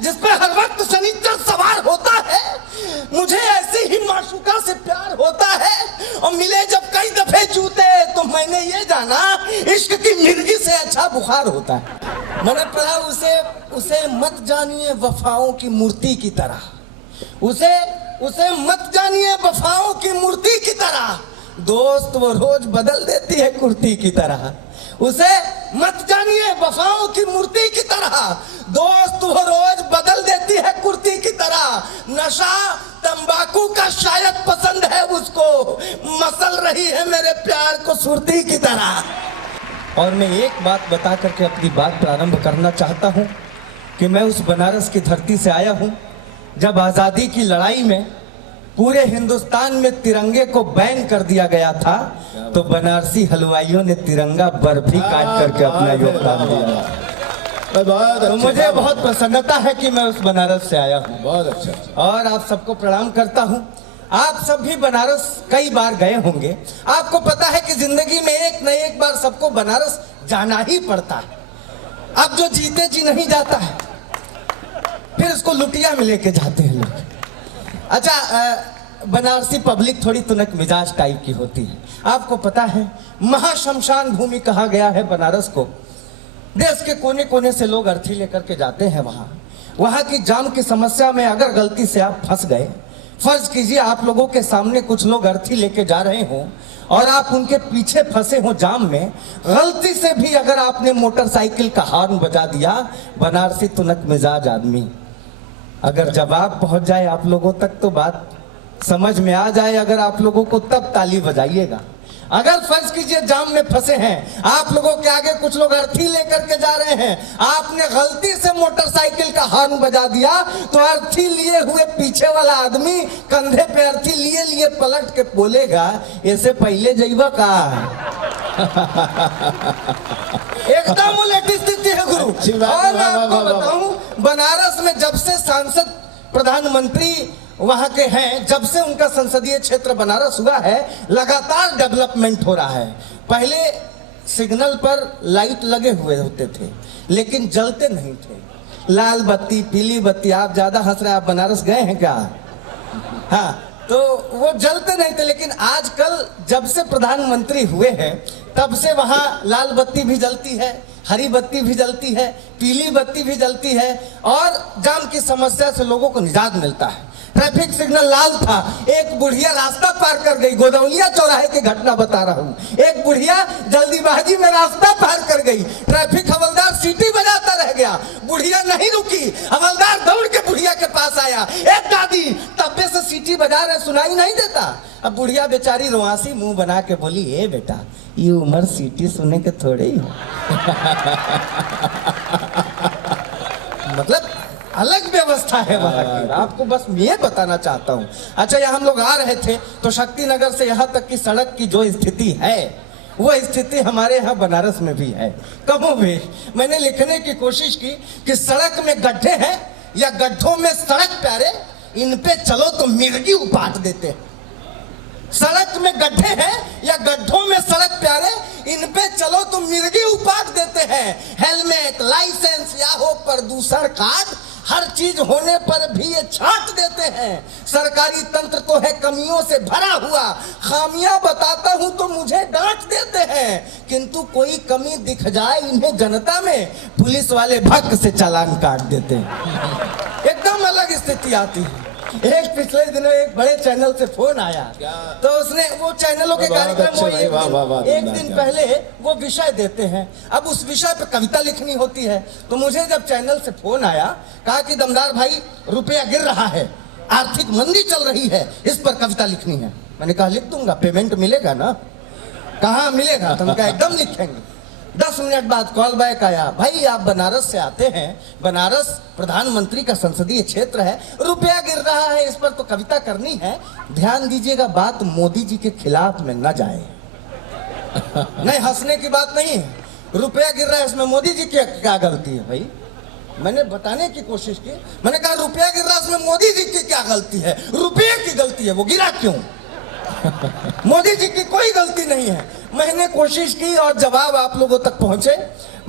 जिस पे हर वक्त शनिचर सवार होता है, मुझे ऐसी ही माशूका से प्यार होता है। और मिले जब कई दफे जूते तो मैंने ये जाना इश्क की मिर्गी से अच्छा बुखार होता है। मैंने पढ़ा उसे मत जानिए वफाओं की मूर्ति की तरह, उसे मत जानिए वफाओं की मूर्ति की तरह, दोस्त वो रोज बदल देती है कुर्ती की तरह। उसे मत जानिए वफाओं की मूर्ति की तरह, दोस्त वो रोज बदल देती है कुर्ती की तरह। नशा तंबाकू का शायद पसंद है उसको, मसल रही है मेरे प्यार को सुर्ती की तरह। और मैं एक बात बता करके अपनी बात प्रारंभ करना चाहता हूं कि मैं उस बनारस की धरती से आया हूं जब आजादी की लड़ाई में पूरे हिंदुस्तान में तिरंगे को बैन कर दिया गया था, तो बनारसी हलवाइयों ने तिरंगा बर्फी काट करके अपना योगदान दिया। तो मुझे बहुत प्रसन्नता है कि मैं उस बनारस से आया हूँ। बहुत अच्छा। और आप सबको प्रणाम करता हूँ। आप सब भी बनारस कई बार गए होंगे, आपको पता है कि जिंदगी में एक न एक बार सबको बनारस जाना ही पड़ता है। अब जो जीते जी नहीं जाता है, फिर उसको लुटिया में लेके जाते हैं लोग। अच्छा, बनारसी पब्लिक थोड़ी तुनक मिजाज टाइप की होती है। आपको पता है महाशमशान भूमि कहा गया है बनारस को। देश के कोने कोने से लोग अर्थी लेकर के जाते हैं वहां की जाम की समस्या में अगर गलती से आप फंस गए, फर्ज कीजिए आप लोगों के सामने कुछ लोग अर्थी लेके जा रहे हो और आप उनके पीछे फंसे हो जाम में, गलती से भी अगर आपने मोटरसाइकिल का हॉर्न बजा दिया, बनारसी तुनक मिजाज आदमी अगर जवाब पहुंच जाए आप लोगों तक तो बात समझ में आ जाए अगर आप लोगों को, तब ताली बजाइएगा। अगर फर्ज कीजिए जाम में फंसे हैं, आप लोगों के आगे कुछ लोग अर्थी लेकर के जा रहे हैं, आपने गलती से मोटरसाइकिल का हॉर्न बजा दिया, तो अर्थी लिए हुए पीछे वाला आदमी कंधे पे अर्थी लिए लिए पलट के बोलेगा, ऐसे पहले जइबा का। एकदम उलट स्थिति है गुरु। और मैं आपको बताऊं, बनारस में जब से सांसद प्रधानमंत्री वहां के हैं, जब से उनका संसदीय क्षेत्र बनारस हुआ है, लगातार डेवलपमेंट हो रहा है। पहले सिग्नल पर लाइट लगे हुए होते थे लेकिन जलते नहीं थे, लाल बत्ती पीली बत्ती। आप ज्यादा हंस रहे हैं, आप बनारस गए हैं क्या? हाँ, तो वो जलते नहीं थे, लेकिन आजकल जब से प्रधानमंत्री हुए हैं तब से वहां लाल बत्ती भी जलती है, हरी बत्ती भी जलती है, पीली बत्ती भी जलती है और जाम की समस्या से लोगों को निजात मिलता है। ट्रैफिक सिग्नल लाल था, एक बुढ़िया रास्ता पार कर गई, गोदौलिया चौराहे की घटना बता रहा हूँ। एक बुढ़िया जल्दीबाजी में रास्ता पार कर गई, ट्रैफिक हवलदार सीटी बजाता रह गया, बुढ़िया नहीं रुकी, हवलदार दौड़ के बुढ़िया के पास आया, एक दादी तब्बे से सीटी बजा रहे, सुनाई नहीं देता। अब बुढ़िया बेचारी रुआसी मुंह बना के बोली, ए बेटा ये उम्र सीटी सुने के थोड़े ही मतलब अलग व्यवस्था है वहाँ की, आपको बस ये बताना चाहता हूँ। अच्छा, यहाँ हम लोग आ रहे थे तो शक्तिनगर से यहाँ तक की सड़क की जो स्थिति है, वो स्थिति हमारे यहाँ बनारस में भी है। कमो भी मैंने लिखने की कोशिश की कि सड़क में गड्ढे हैं या गड्ढों में सड़क प्यारे, इन पे चलो तो मिर्गी उपाट देते हैं। सड़क में गड्ढे हैं या गड्ढों में सड़क प्यारे, इन पे चलो तो मिर्गी उपाट देते हैं। हेलमेट, लाइसेंस या हो प्रदूषण कार्ड, हर चीज होने पर भी ये छांट देते हैं। सरकारी तंत्र तो है कमियों से भरा हुआ, खामियां बताता हूं तो मुझे डांट देते हैं, किंतु कोई कमी दिख जाए इन्हें जनता में, पुलिस वाले भक्त से चालान काट देते हैं। एकदम अलग स्थिति आती है। एक पिछले दिनों एक बड़े चैनल से फोन आया, तो उसने वो चैनलों के कार्यक्रम एक दिन पहले वो विषय देते हैं, अब उस विषय पे कविता लिखनी होती है। तो मुझे जब चैनल से फोन आया, कहा कि दमदार भाई रुपया गिर रहा है, आर्थिक मंदी चल रही है, इस पर कविता लिखनी है। मैंने कहा लिख दूंगा, पेमेंट मिलेगा ना? कहाँ मिलेगा? तो कहा एकदम लिखेंगे। 10 मिनट बाद कॉल बैक आया, भाई आप बनारस से आते हैं, बनारस प्रधानमंत्री का संसदीय क्षेत्र है, रुपया गिर रहा है, इस पर तो कविता करनी है, ध्यान दीजिएगा बात मोदी जी के खिलाफ में न जाए। नहीं, हंसने की बात नहीं है, रुपया गिर रहा है इसमें मोदी जी की क्या गलती है? भाई मैंने बताने की कोशिश की, मैंने कहा रुपया गिर रहा है इसमें मोदी जी की क्या गलती है? रुपये की गलती है, वो गिरा क्यों? मोदी जी की कोई गलती नहीं है। मैंने कोशिश की और जवाब आप लोगों तक पहुंचे।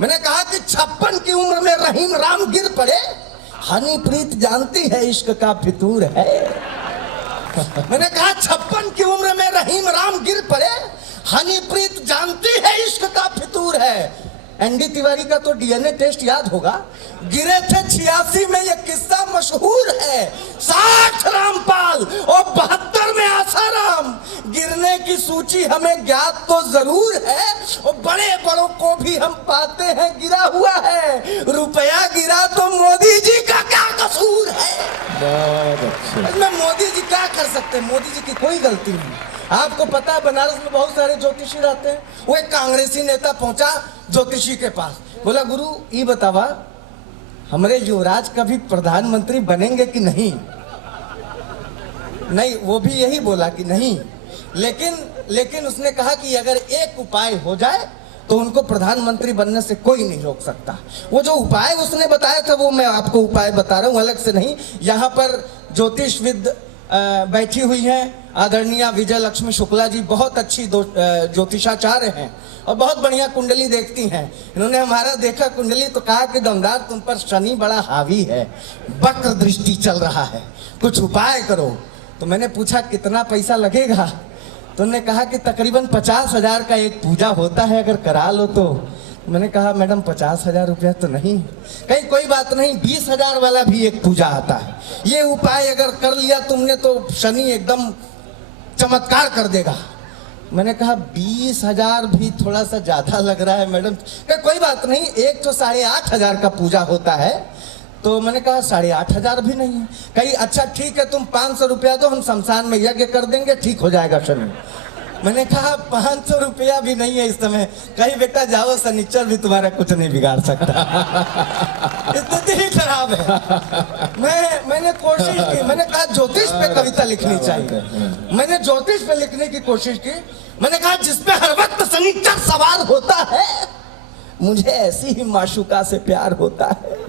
मैंने कहा कि 56 की उम्र में रहीम राम गिर पड़े, हनीप्रीत जानती है इश्क का फितूर है। मैंने कहा 56 की उम्र में रहीम राम गिर पड़े, हनीप्रीत जानती है इश्क का फितूर है। एनडी तिवारी का तो डीएनए टेस्ट याद होगा, गिरे थे 86 में, ये किस्सा मशहूर है। 60 रामपाल और 72 में आसाराम। गिरने की सूची हमें ज्ञात तो जरूर है, और बड़े बड़ों को भी हम पाते हैं गिरा हुआ है। रुपया गिरा तो मोदी जी का क्या कसूर है? बहुत अच्छा। इसमें मोदी जी क्या कर सकते हैं? मोदी जी की कोई गलती नहीं। आपको पता है बनारस में बहुत सारे ज्योतिषी रहते हैं। वो एक कांग्रेसी नेता पहुंचा ज्योतिषी के पास, बोला गुरु ये बतावा हमारे युवराज कभी प्रधानमंत्री बनेंगे कि नहीं? नहीं, वो भी यही बोला कि नहीं, लेकिन उसने कहा कि अगर एक उपाय हो जाए तो उनको प्रधानमंत्री बनने से कोई नहीं रोक सकता। वो जो उपाय उसने बताया था वो मैं आपको उपाय बता रहा हूँ, अलग से नहीं। यहाँ पर ज्योतिषविद बैठी हुई हैं, आदरणीय विजय लक्ष्मी शुक्ला जी, बहुत अच्छी ज्योतिषाचार्य हैं और बहुत बढ़िया कुंडली देखती हैं। इन्होंने हमारा देखा कुंडली तो कहा कि दमदार तुम पर शनि बड़ा हावी है, वक्र दृष्टि चल रहा है, कुछ उपाय करो। तो मैंने पूछा कितना पैसा लगेगा? तो उन्होंने कहा कि तकरीबन 50,000 का एक पूजा होता है, अगर करा लो तो। मैंने कहा मैडम 50,000 रुपया तो नहीं। कहीं कोई बात नहीं, 20,000 वाला भी एक पूजा आता है, ये उपाय अगर कर लिया तुमने तो शनि एकदम चमत्कार कर देगा। मैंने कहा 20,000 भी थोड़ा सा ज्यादा लग रहा है मैडम। कोई बात नहीं, एक तो 8,500 का पूजा होता है। तो मैंने कहा 8,500 भी नहीं है। कहीं अच्छा ठीक है तुम 500 रुपया दो, हम शमशान में यज्ञ कर देंगे, ठीक हो जाएगा शनि। मैंने कहा 500 रुपया भी नहीं है इस समय। कहीं बेटा जाओ, सनीचर भी तुम्हारा कुछ नहीं बिगाड़ सकता। स्थिति ही खराब है। मैंने कोशिश की, मैंने कहा ज्योतिष पे कविता लिखनी चाहिए। मैंने ज्योतिष पे लिखने की कोशिश की। मैंने कहा जिसपे हर वक्त सनीचर सवार होता है, मुझे ऐसी ही माशुका से प्यार होता है।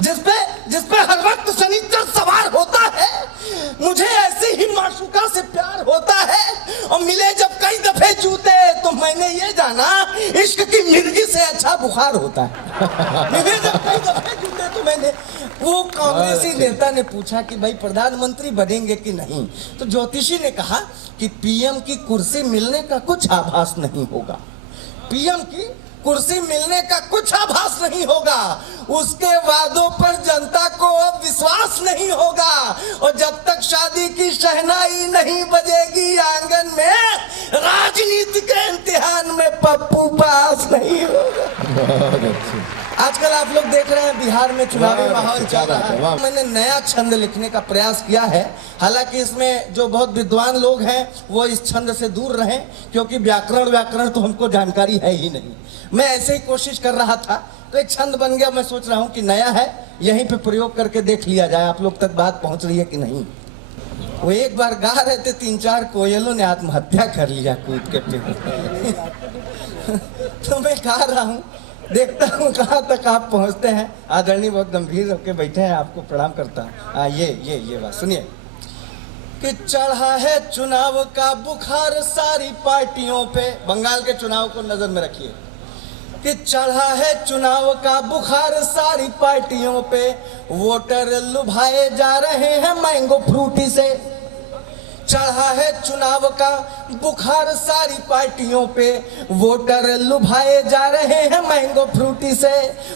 जिसपे हर वक्त सनीचर सवार होता है, मुझे ऐसी ही माशुका से प्यार होता है। और मिले जब कई दफे जूते तो मैंने ये जाना इश्क की मिर्गी से अच्छा बुखार होता है। मिले जब कई दफे जूते तो मैंने, वो कांग्रेसी नेता ने पूछा कि भाई प्रधानमंत्री बनेंगे कि नहीं? तो ज्योतिषी ने कहा कि पीएम की कुर्सी मिलने का कुछ आभास नहीं होगा, पीएम की कुर्सी मिलने का कुछ आभास नहीं होगा, उसके वादों पर जनता को अब विश्वास नहीं होगा, और जब तक शादी की शहनाई नहीं बजेगी आंगन में, राजनीति के इम्तिहान में पप्पू पास नहीं होगा। आजकल आप लोग देख रहे हैं बिहार में चुनावी माहौल चल रहा है। मैंने नया छंद लिखने का प्रयास किया है, हालांकि इसमें जो बहुत विद्वान लोग हैं वो इस छंद से दूर रहें, क्योंकि व्याकरण तो हमको जानकारी है ही नहीं। मैं ऐसे ही कोशिश कर रहा था तो एक छंद बन गया। मैं सोच रहा हूँ कि नया है, यहीं पे प्रयोग करके देख लिया जाए आप लोग तक बात पहुँच रही है कि नहीं। वो एक बार गा रहे थे, 3-4 कोयलों ने आत्महत्या कर लिया कूद के पे। तो मैं गा रहा हूँ, देखता हूँ कहाँ तक आप पहुँचते हैं। आदरणीय बहुत गंभीर होकर बैठे हैं, आपको प्रणाम करता हूँ। ये बात सुनिए कि चढ़ा है चुनाव का बुखार सारी पार्टियों पे। बंगाल के चुनाव को नजर में रखिए कि चढ़ा है चुनाव का बुखार सारी पार्टियों पे, वोटर लुभाए जा रहे हैं मैंगो फ्रूटी से। चढ़ा है चुनाव का बुखार सारी पार्टियों पे, वोटर लुभाए जा रहे हैं मैंगो फ्रूटी से।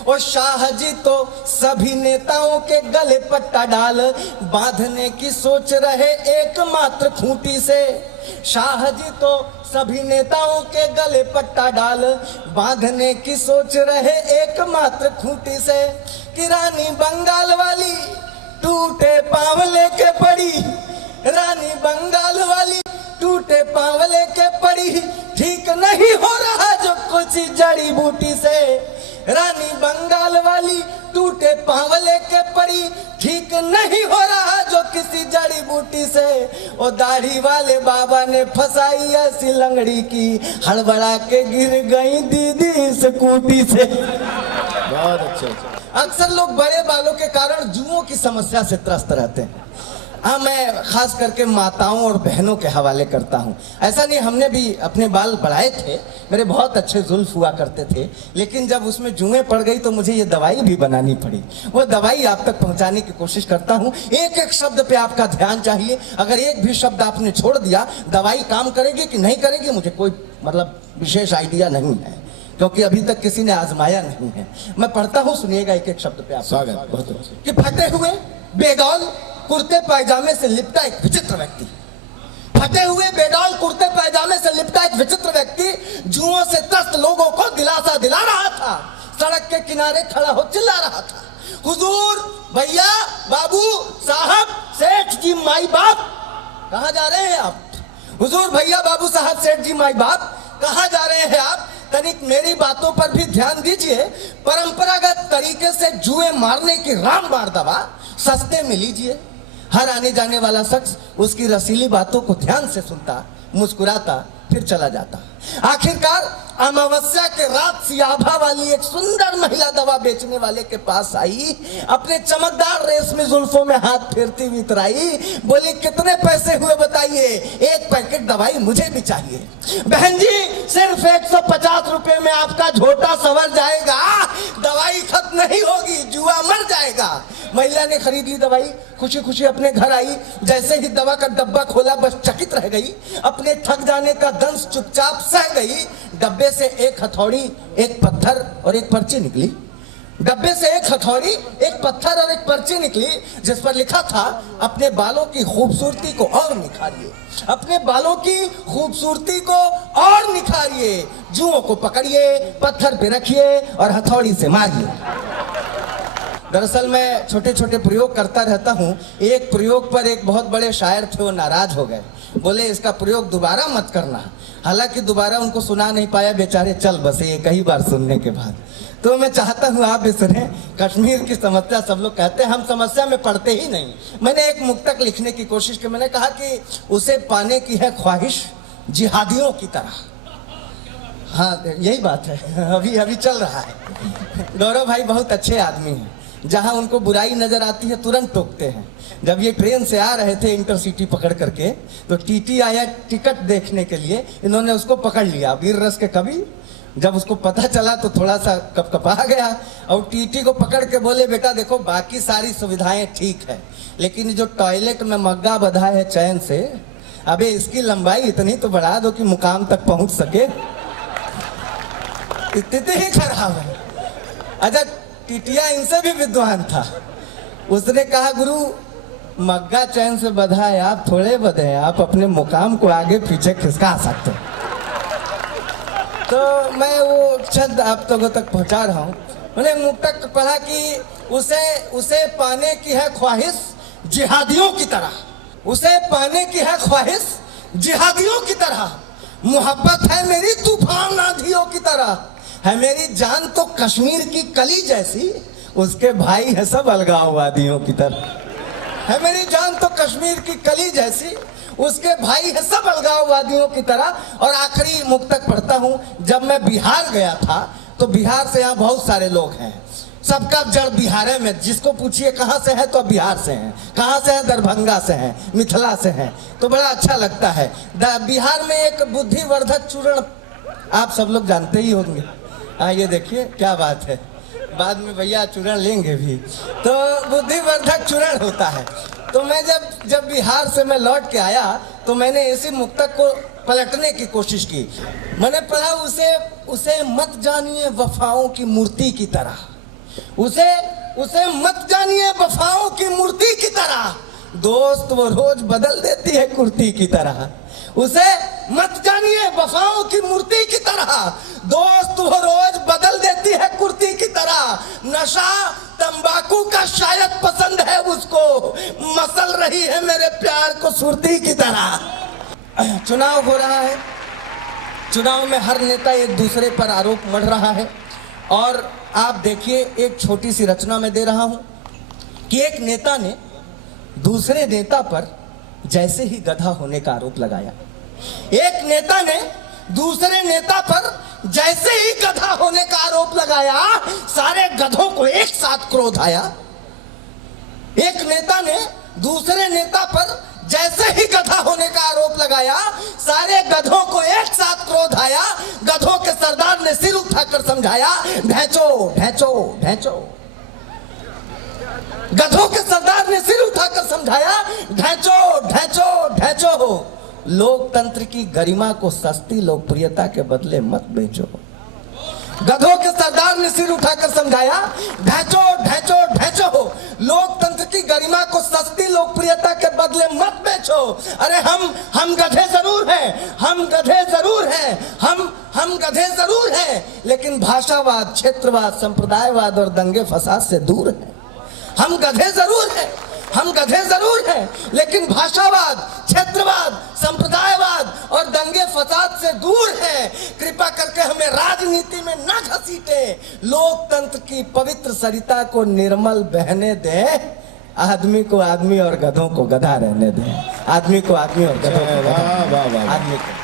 और शाह जी तो सभी नेताओं के गले पट्टा डाल बांधने की सोच रहे एकमात्र खूंटी से। शाह जी तो सभी नेताओं के गले पट्टा डाल बांधने की सोच रहे एकमात्र खूंटी से। कि रानी बंगाल वाली टूटे पांव लेके पड़ी, रानी बंगाल वाली टूटे पांव लेके पड़ी, ठीक नहीं हो रहा जो कुछ जड़ी बूटी से। रानी बंगाल वाली टूटे पांव लेके पड़ी, ठीक नहीं हो रहा जो किसी जड़ी बूटी से। और दाढ़ी वाले बाबा ने फंसाई ऐसी लंगड़ी की, हड़बड़ा के गिर गई दीदी स्कूटी से। बहुत अच्छा। अक्सर लोग बड़े बालों के कारण जुओं की समस्या से त्रस्त रहते हैं। हाँ, मैं खास करके माताओं और बहनों के हवाले करता हूँ। ऐसा नहीं, हमने भी अपने बाल बढ़ाए थे, मेरे बहुत अच्छे जुल्फ हुआ करते थे, लेकिन जब उसमें जुएं पड़ गई तो मुझे ये दवाई भी बनानी पड़ी। वो दवाई आप तक पहुँचाने की कोशिश करता हूँ। एक एक शब्द पे आपका ध्यान चाहिए। अगर एक भी शब्द आपने छोड़ दिया, दवाई काम करेगी कि नहीं करेगी मुझे कोई मतलब विशेष आइडिया नहीं है, क्योंकि अभी तक किसी ने आजमाया नहीं है। मैं पढ़ता हूँ, सुनिएगा एक एक शब्द पे आप। स्वागत, बहुत अच्छे। कि फटे हुए बेडौल कुर्ते पायजामे से लिपटा एक विचित्र व्यक्ति, फटे हुए बेडौल कुर्ते पायजामे से लिपटा एक विचित्र व्यक्ति जुओं से त्रस्त लोगों को दिलासा दिला रहा था। सड़क के किनारे खड़ा हो चिल्ला रहा था, हुजूर, भैया, बाबू, साहब, सेठ जी, माई बाप, कहाँ जा रहे हैं आप? हुजूर, भैया, बाबू, साहब, सेठ जी, माई बाप, कहाँ जा रहे हैं आप? तनिक मेरी बातों पर भी ध्यान दीजिए। परंपरागत तरीके से जुए मारने की रामबाण दवा सस्ते में लीजिए। हर आने जाने वाला शख्स उसकी रसीली बातों को ध्यान से सुनता, मुस्कुराता, फिर चला जाता। आखिरकार अमावस्या के रात सियाभा वाली एक सुंदर महिला दवा बेचने वाले के पास आई, अपने चमकदार रेशमी जुल्फों में हाथ फेरती हुई इतराई, बोली, कितने पैसे हुए बताइए, एक पैकेट दवाई मुझे भी चाहिए। बहन जी, सिर्फ 150 रुपए में आपका झोटा संवर जाएगा, दवाई खत्म नहीं होगी, जुआ मर जाएगा। महिला ने खरीद ली दवाई, खुशी खुशी अपने घर आई। जैसे ही दवा का डब्बा खोला, बस चकित रह गई। अपने थक जाने का दंश चुपचाप सह गई। डब्बे से एक हथौड़ी, एक पत्थर और एक पर्ची निकली। डब्बे से एक हथौड़ी, एक पत्थर और एक पर्ची निकली, जिस पर लिखा था, अपने बालों की खूबसूरती को और निखारिए, अपने बालों की खूबसूरती को और निखारिए, जुओं को पकड़िए, पत्थर पे रखिए और हथौड़ी से मारिए। दरअसल मैं छोटे छोटे प्रयोग करता रहता हूँ। एक प्रयोग पर एक बहुत बड़े शायर थे, वो नाराज हो गए, बोले इसका प्रयोग दोबारा मत करना। हालांकि दोबारा उनको सुना नहीं पाया, बेचारे चल बसे एक ही बार सुनने के बाद। तो मैं चाहता हूँ आप भी सुने। कश्मीर की समस्या सब लोग कहते हैं, हम समस्या में पड़ते ही नहीं। मैंने एक मुक्तक लिखने की कोशिश की। मैंने कहा कि उसे पाने की है ख्वाहिश जिहादियों की तरह। हाँ, यही बात है, अभी अभी चल रहा है। गौरव भाई बहुत अच्छे आदमी हैं, जहां उनको बुराई नजर आती है तुरंत टोकते हैं। जब ये ट्रेन से आ रहे थे इंटरसिटी पकड़ करके, तो टीटी आया टिकट देखने के लिए, इन्होंने उसको पकड़ लिया, वीर रस के कवि। जब उसको पता चला तो थोड़ा सा कपकपा गया और टीटी को पकड़ के बोले, बेटा देखो बाकी सारी सुविधाएं ठीक है, लेकिन जो टॉयलेट में मग्गा बंधा है चैन से, अबे इसकी लंबाई इतनी तो बढ़ा दो कि मुकाम तक पहुंच सके। स्थिति ही खराब है। अच्छा, टिटिया इनसे भी विद्वान था। उसने कहा, गुरु मग्गा चैन से बधा है, आप थोड़े बधे हैं, आप अपने मुकाम को आगे पीछे खिसका सकते हैं। तो मैं वो छंद आप तक पहुंचा रहा हूँ। मैंने मुक्तक पढ़ा कि उसे पाने की है ख्वाहिश जिहादियों की तरह, उसे पाने की है ख्वाहिश जिहादियों की तरह, मोहब्बत है मेरी तूफान आंधियों की तरह, है मेरी जान तो कश्मीर की कली जैसी, उसके भाई है सब अलगाववादियों की तरह। है मेरी जान तो कश्मीर की कली जैसी, उसके भाई है सब अलगाववादियों की तरह। और आखिरी मुक्तक पढ़ता हूँ। जब मैं बिहार गया था तो बिहार से यहाँ बहुत सारे लोग हैं, सबका जड़ बिहार में, जिसको पूछिए कहाँ से है तो बिहार से हैं, कहाँ से है दरभंगा से हैं, मिथिला से हैं, तो बड़ा अच्छा लगता है। बिहार में एक बुद्धिवर्धक चूर्ण आप सब लोग जानते ही होंगे। ये देखिए क्या बात है, बाद में भैया चूर्ण लेंगे भी। तो बुद्धिवर्धक चूर्ण होता है। तो मैं जब बिहार से मैं लौट के आया तो मैंने इसी मुक्तक को पलटने की कोशिश की। मैंने पढ़ा, उसे मत जानिए वफाओं की मूर्ति की तरह, उसे मत जानिए वफाओं की मूर्ति की तरह, दोस्त वो रोज बदल देती है कुर्ती की तरह। उसे मत जानिए वफाओं की मूर्ति की तरह, दोस्त वो रोज बदल देती है कुर्ती की तरह। नशा तंबाकू का शायद पसंद है उसको, मसल रही है मेरे प्यार को सुर्ती की तरह। चुनाव हो रहा है, चुनाव में हर नेता एक दूसरे पर आरोप मढ़ रहा है। और आप देखिए, एक छोटी सी रचना में दे रहा हूं कि एक नेता ने दूसरे नेता पर जैसे ही गधा होने का आरोप लगाया। एक नेता ने दूसरे नेता पर जैसे ही गधा होने का आरोप लगाया, सारे गधों को एक साथ क्रोध आया। एक नेता ने दूसरे नेता पर जैसे ही गधा होने का आरोप लगाया, सारे गधों को एक साथ क्रोध आया। गधों के सरदार ने सिर उठाकर समझाया, ढैंचो ढैंचो ढैंचो। गधों के सरदार ने सिर उठाकर समझाया, ढैंचो ढैंचो ढैंचो। लोकतंत्र की गरिमा को सस्ती लोकप्रियता के बदले मत बेचो। गधों के सरदार ने सिर उठाकर समझाया, ढैंचो ढैंचो ढैंचो। लोकतंत्र की गरिमा को सस्ती लोकप्रियता के बदले मत बेचो। अरे हम गधे जरूर हैं, हम गधे जरूर हैं, हम गधे जरूर हैं, लेकिन भाषावाद, क्षेत्रवाद, संप्रदायवाद और दंगे फसाद से दूर हैं। हम गधे जरूर हैं, हम गधे जरूर हैं, लेकिन भाषावाद, क्षेत्रवाद, संप्रदायवाद और दंगे फसाद से दूर है। कृपा करके हमें राजनीति में न घसीटे। लोकतंत्र की पवित्र सरिता को निर्मल बहने दे। आदमी को आदमी और गधों को गधा रहने दे। आदमी को आदमी और गधों को गधा। आदमी को